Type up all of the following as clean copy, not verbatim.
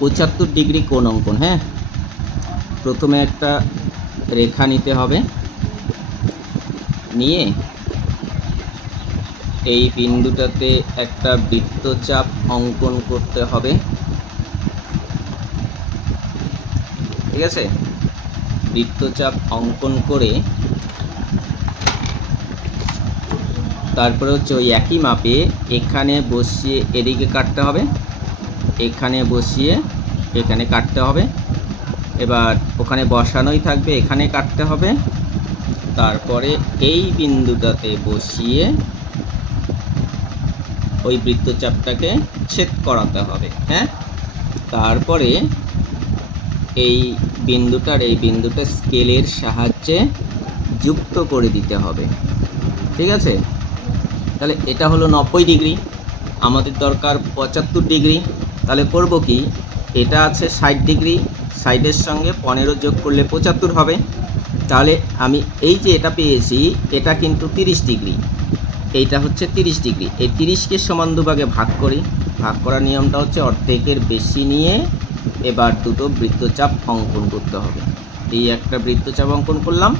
75 degree কোণ অঙ্কন। হ্যাঁ, প্রথমে একটা রেখা নিতে হবে, নিয়ে এই বিন্দুটাতে একটা বৃত্তচাপ অঙ্কন করতে হবে। ঠিক আছে, বৃত্তচাপ অঙ্কন করে তারপরে হচ্ছে ওই একই মাপে এখানে বসিয়ে এদিকে কাটতে হবে, এখানে বসিয়ে এখানে কাটতে হবে। এবার ওখানে বসানোই থাকবে, এখানে কাটতে হবে। তারপরে এই বিন্দুটাতে বসিয়ে ওই বৃত্তচাপটাকে ছেদ করাতে হবে। হ্যাঁ, তারপরে এই বিন্দুটা স্কেলের সাহায্যে যুক্ত করে দিতে হবে। ঠিক আছে, তাহলে এটা হলো 90 ডিগ্রি, আমাদের দরকার 75 ডিগ্রি। তাহলে করব কি, এটা আছে 60 ডিগ্রি, সাইডের সঙ্গে 15 যোগ করলে 75 হবে। তাহলে আমি এই যে এটা পেয়েছি, এটা কিন্তু 30 ডিগ্রি, এইটা হচ্ছে 30 ডিগ্রি। এই 30কে সমান দুভাগে ভাগ করি। ভাগ করার নিয়মটা হচ্ছে অর্ধেকের বেশি নিয়ে এবার দুটো বৃত্তচাপ অঙ্কন করতে হবে। এই একটা বৃত্তচাপ অঙ্কন করলাম,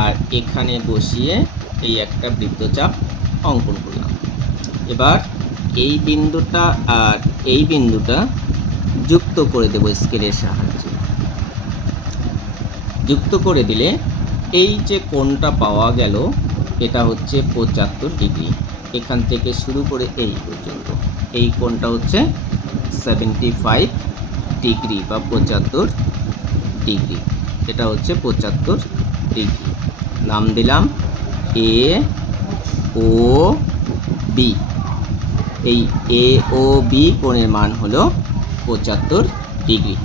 আর এখানে বসিয়ে এই একটা বৃত্তচাপ অঙ্কন করলাম। এবার এই বিন্দুটা আর এই বিন্দুটা যুক্ত করে দেব স্কেলের সাহায্যে। যুক্ত করে দিলে এই যে কোণটা পাওয়া গেল, এটা হচ্ছে 75 ডিগ্রি। এখান থেকে শুরু করে এই পর্যন্ত এই কোণটা হচ্ছে 75 ডিগ্রি বা 75 ডিগ্রি। এটা হচ্ছে 75 ডিগ্রি। নাম দিলাম এ ও বি। এই এ ও বি কোণের মান হলো 75 ডিগ্রি।